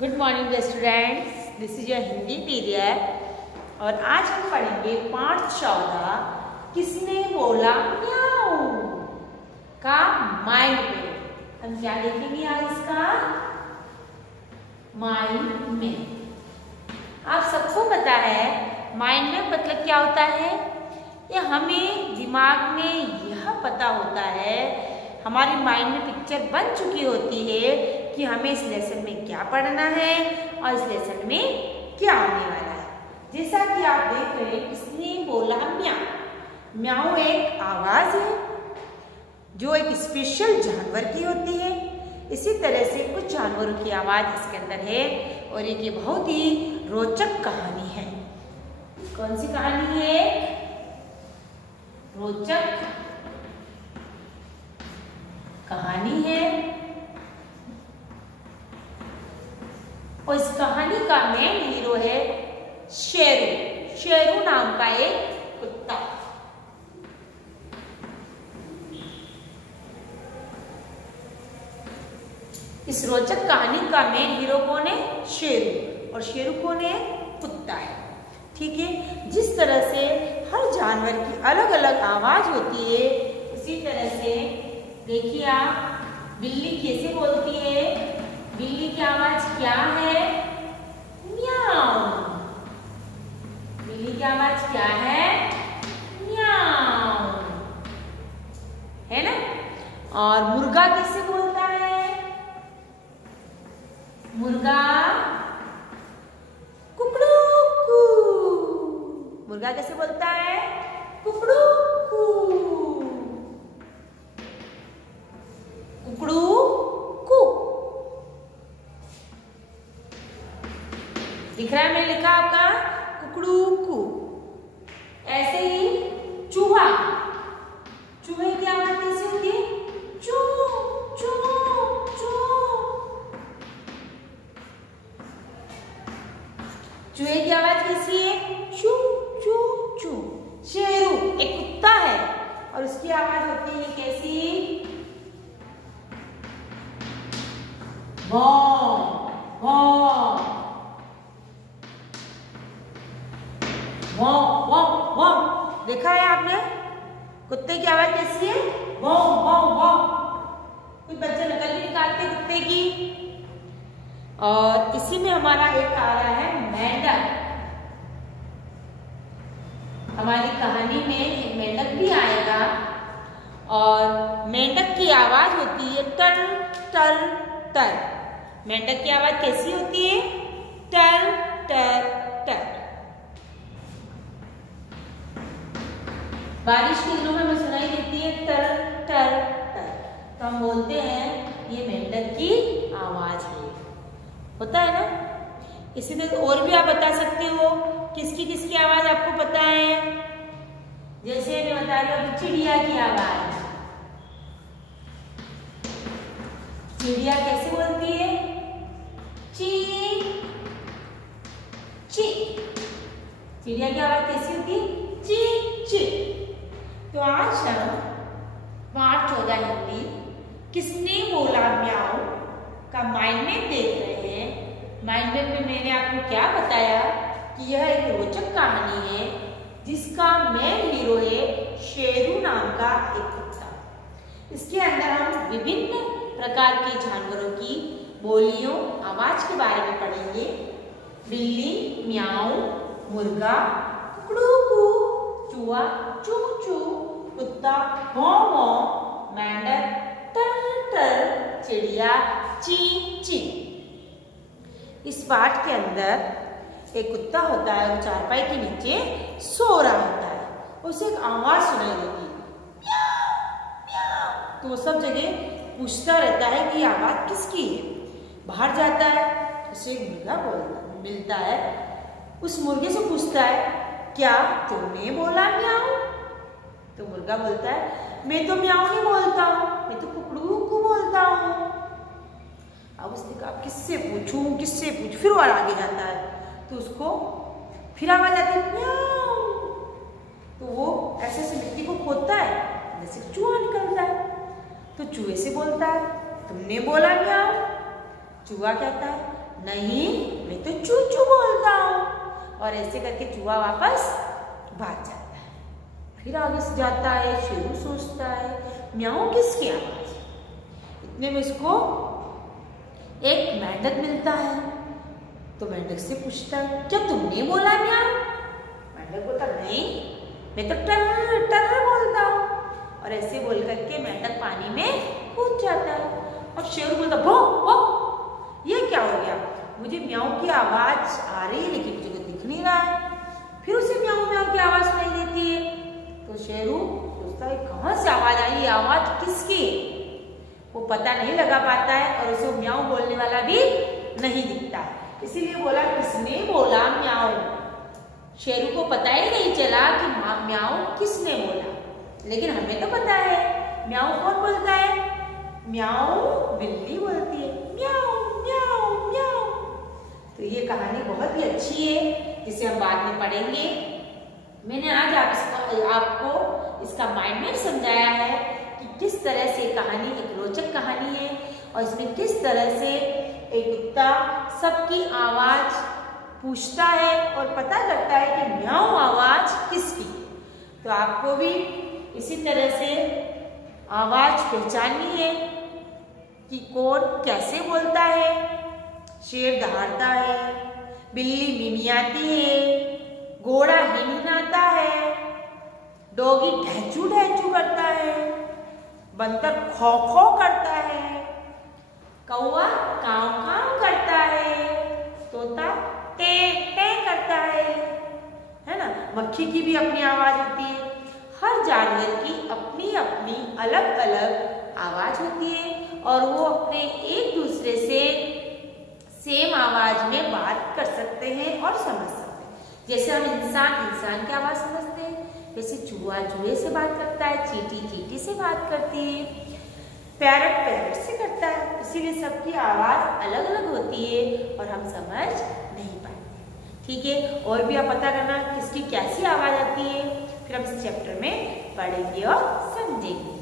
Good morning students, this is your Hindi period और आज हम पढ़ेंगे पाठ 14 किसने बोला म्याऊ का माइंड में। हम क्या देखेंगे आज इसका माइंड में। आप सबको पता है माइंड में मतलब क्या होता है। ये हमें दिमाग में यह पता होता है, हमारी माइंड में पिक्चर बन चुकी होती है कि हमें इस लेसन में क्या पढ़ना है और इस लेसन में क्या आने वाला है। जैसा कि आप देख रहे हैं, किसने बोला म्याऊ। म्याऊ एक आवाज है जो एक स्पेशल जानवर की होती है। इसी तरह से कुछ जानवरों की आवाज इसके अंदर है और एक ये बहुत ही रोचक कहानी है। कौन सी कहानी है? रोचक कहानी है और इस कहानी का मेन हीरो है शेरू। शेरू नाम का एक कुत्ता। इस रोचक कहानी का मेन हीरो कौन है? शेरू। और शेरू कौन है? कुत्ता है। ठीक है। जिस तरह से हर जानवर की अलग अलग आवाज होती है, उसी तरह से देखिए आप, बिल्ली कैसे बोलती है? बिल्ली की आवाज क्या है? म्याऊ। बिल्ली की आवाज क्या है? म्याऊ, है ना। और मुर्गा कैसे बोलता है? मुर्गा कुकड़ू। मुर्गा कैसे बोलता है? कुकड़ू। कुकड़ू कू। दिख रहा है? मैंने लिखा आपका कुकड़ू कू। ऐसे ही चूहा। चूहे की आवाज कैसी होती है? चू चू चू। चूहे की आवाज कैसी है? चू चू चू। शेरू एक कुत्ता है और उसकी आवाज होती है कैसी? भौं भौं भौं भौं भौं। देखा है आपने? कुत्ते की आवाज कैसी है? भौं भौं भौं। कुछ बच्चे नकल भी निकालते कुत्ते की। और इसी में हमारा एक आ रहा है मेंढक। हमारी कहानी में एक मेंढक भी आएगा और मेंढक की आवाज होती है टर टर टर। मेंढक की आवाज कैसी होती है? टर टर टर। बारिश के दिनों में हमें सुनाई देती है टर टर टर, तो हम बोलते हैं ये मेंढक की आवाज है। होता है ना। इसी तरह और भी आप बता सकते हो किसकी किसकी आवाज आपको पता है। जैसे मैं बता रही हूँ चिड़िया की आवाज। चिड़िया कैसे बोलती है? ची ची। चिड़िया की आवाज कैसी होती है? ची ची। तो आज हम पाठ 14 हिंदी किसने बोला म्याऊ का माइंड मैप देख रहे हैं। माइंड मैप में मैंने आपको क्या बताया कि यह एक रोचक कहानी है जिसका मेन हीरो है शेरू नाम का एक कुत्ता। इसके अंदर हम विभिन्न प्रकार के जानवरों की बोलियों आवाज के बारे में पढ़ेंगे। बिल्ली म्याऊ, मुर्गा कुकड़ू कू, चूहा चू चू, कुत्ता भौं भौं, मेंढक टर टर, चिड़िया ची ची। इस पाठ के अंदर एक कुत्ता होता है, वो चारपाई के नीचे सो रहा होता है। उसे एक आवाज सुनाई देती है म्याऊ म्याऊ। तो वो सब जगह पूछता रहता है कि ये आवाज किसकी है। बाहर जाता है, उसे एक मुर्गा मिलता है। उस मुर्गे से पूछता है क्या तुमने बोला म्याऊ? तो मुर्गा बोलता है मैं तो म्याऊ नहीं बोलता हूँ, मैं तो कुकड़ू को बोलता हूँ। अब उसने कहा किससे पूछूं किससे पूछूं, फिर वो आगे जाता है तो उसको फिर आवाज आती है म्याऊ। तो वो ऐसे ऐसे मिट्टी को खोदता है, जैसे चूहा निकलता है। तो चूहे से बोलता है तुमने बोला म्याऊ। चूहा कहता है नहीं, मैं तो चू चू बोलता हूँ। और ऐसे करके चूहा वापस भाग जाता है। फिर आगे से जाता है, शेरू सोचता है म्याऊं किसकी आवाज। इतने में उसको एक मेंढक मिलता है, तो मेंढक से पूछता है क्या तुमने बोला म्याऊं? मेंढक बोलता नहीं, मैं तो टर टर बोलता हूँ। और ऐसे बोल करके मेंढक पानी में कूद जाता है। और शेरू बोलता भो भो, ये क्या हो गया? मुझे म्याऊं की आवाज आ रही है लेकिन मुझे दिख नहीं रहा है। फिर उसे म्याऊं म्याऊं की आवाज सुनाई देती है। तो शेरू सोचता है कहाँ से आवाज आई, ये आवाज किसकी? वो पता नहीं लगा पाता है और उसे म्याऊं बोलने वाला भी नहीं दिखता है। इसीलिए बोला किसने बोला म्याऊं। शेरू को पता ही नहीं चला कि म्याऊं किसने बोला, लेकिन हमें तो पता है म्याऊं कौन बोलता है। म्याऊं बिल्ली बोलती है, म्याऊं म्याऊं म्याऊं। तो ये कहानी बहुत ही अच्छी है जिसे हम बाद में पढ़ेंगे। मैंने आज आपको इसका माइंड मैप समझाया है कि किस तरह से कहानी एक रोचक कहानी है और इसमें किस तरह से एक कुत्ता सबकी आवाज पूछता है और पता करता है कि म्याऊं आवाज किसकी। तो आपको भी इसी तरह से आवाज पहचाननी है कि कौन कैसे बोलता है। शेर दहाड़ता है, बिल्ली मिमियाती है, घोड़ा हिनहिनाता है, डॉगी ढैचू ढैचू करता है, बंदर खौ खौ करता है, कौवा काव काव करता है, तोता टे टे करता है ना। मक्खी की भी अपनी आवाज होती है। हर जानवर की अपनी अपनी अलग अलग आवाज होती है और वो अपने एक दूसरे से सेम आवाज में बात कर सकते हैं और समझ सकते हैं। जैसे हम इंसान की आवाज समझते हैं, वैसे चूहा चूहे से बात करता है, चींटी चींटी से बात करती है, पैरट पैरट से करता है। इसीलिए सबकी आवाज अलग अलग होती है और हम समझ नहीं पाते। ठीक है, और भी आप पता करना किसकी कैसी आवाज आती है, फिर हम इस चैप्टर में पढ़ेंगे और समझेंगे।